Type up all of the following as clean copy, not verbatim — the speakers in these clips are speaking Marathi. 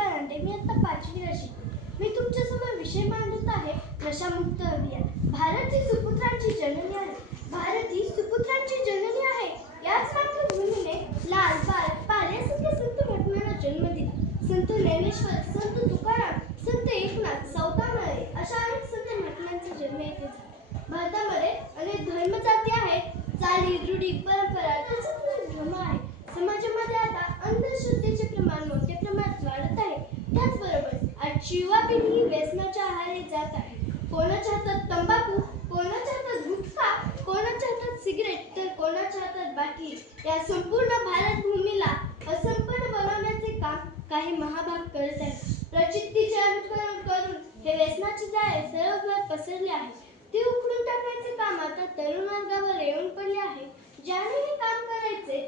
कारंडे. मी आता 5वीला शिकते. मी तुमच्यासमोर विषय मांडत आहे नशामुक्त अभियान. भारत ही सुपुत्रांची जननी आहे. भारत ही सुपुत्रांची जननी आहे. याच मातृभूमीने लाल पाल यासारख्या संत महात्म्यांना जन्म दिला. संत ज्ञानेश्वर, संत तुकाराम, संत एकनाथ, सौदामाळे अशा अनेक संत महात्म्यांचा जन्म येथे झाला. भारतामध्ये अनेक धर्मजाती आहेत. चाली, रूढी, परंपरा त्याच्यात धर्म आहे. समाजामध्ये आता अंधश्रद्धेचे प्रमाण मोठ्या प्रमाणात वाढत आहे. त्याचबरोबर आजची युवा पिढी ही व्यसनाच्या आहारी जात आहे. कोणाच्या हातात तंबाखू, कोणाच्या हातात गुटखा, कोणाच्या हातात सिगरेट तर कोणाच्या हातात बाटली. या संपूर्ण भारत भूमीला असंपन्न बनवण्याचे काम काही महाभाग करत आहेत. प्रचितीचे अनुकरण करून हे व्यसनाचे जाळे सर्वत्र पसरले आहे. ते उखडून टाकण्याचे काम आता तरुण वर्गावर येऊन पडले आहे. ज्याने हे काम करायचे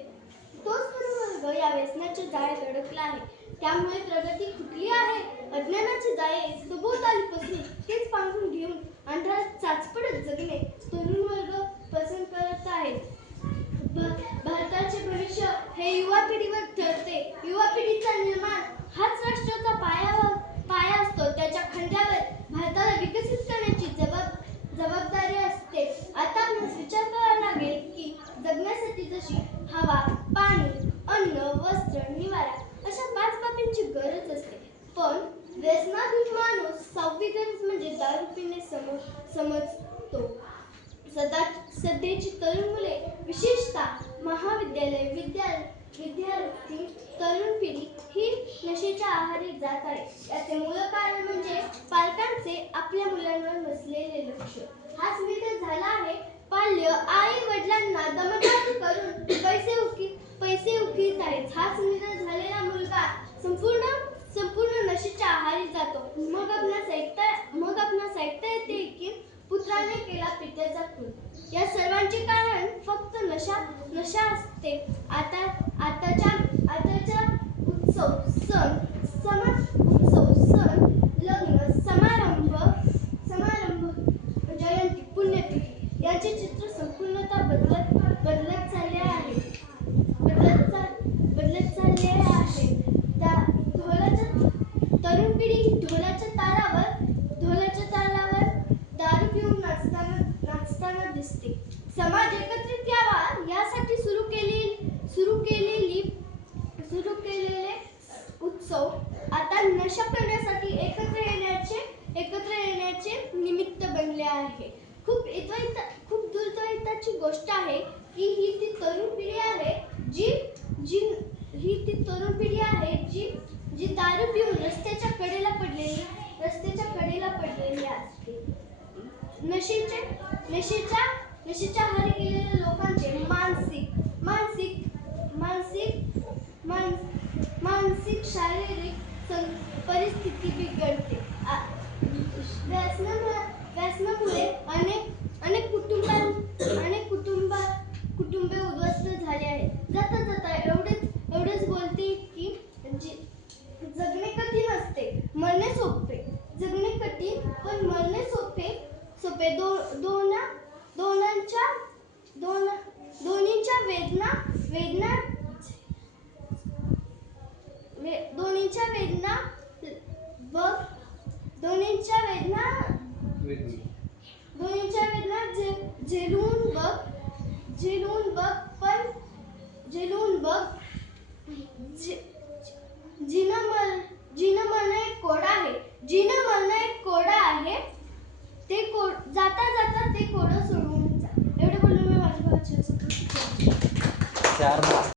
तोच तरुण वर्ग या व्यसनाच्या जाळ्यात अडकला आहे. त्यामुळे प्रगती कुठली आहे? अज्ञानाचे जाळे सभोवताली पसरून तेच पांघरून घेऊन अंधारात चाचपडत जगणे तरुण वर्ग पसंत करत आहेत. भारताचे भविष्य हे युवा पिढीवर ठरते. युवा पिढीचा निर्माण हाच राष्ट्राचा पाया असतो. त्याच्या खांद्यावर भारताला विकसित करण्याची जबाबदारी असते. आता आपणास विचार करावा लागेल की जगण्यासाठी जशी हवा, पाणी, अन्न, वस्त्र, निवारा अशा 5 बाबींची गरज असते. पण व्यसनाधीन माणूस 6वी गरज म्हणजे दारू पिणे समजतो. सध्याची तरुण मुले, विशेषतः महाविद्यालय विद्यार्थी तरुण पिढी ही नशेच्या आहारी जात आहे. याचे मूळ कारण म्हणजे पालकांचे आपल्या मुलांवर नसलेले लक्ष. हाच विरोध झाला आहे. पाल्य आई वडिलांना दमदाटी करून पैसे उकित आहेत. हाच विरोध झालेला मुलगा संपूर्ण नशेच्या आहारी जातो. मग आपणास ऐकता येते की पुत्राने केला पित्याचा खून. या सर्वांचे कारण फक्त नशा असते. आताच्या उत्सव, सण, लग्न समारंभ, जयंती, पुण्यतिथी यांचे चित्र संपूर्णतः बदलत चालले आहे. तरुण पिढी ढोलाच्या तालावर दारू पिऊन नाचताना दिसते. समाज एकत्रित यावा यासाठी सुरू केलेले उत्सव आता नशा करण्यासाठी एकत्र येण्याचे निमित्त बनले आहे. खूप दुर्दैवाची गोष्ट आहे की ही ती तरुण पिढी आहे जी दारू पिऊन रस्त्याच्या कडेला पडलेली असते. नशेच्या आहारी गेलेल्या लोकांचे मानसिक शारीरिक परिस्थिती बिघडते. व्यसनामुळे अनेक कुटुंबे उद्ध्वस्त झाले आहेत. जाता एवढेच बोलते की जगणे कठीण असते, मरणे सोपे. जगणे कठीण पण मरणे सोपे. दोन्हीच्या वेदना झेलून बघ. जीनं मरणं एक कोडं आहे. ते जाता ते कोडं सोडून जा. एवढे बोलून मी माझ्या भावाची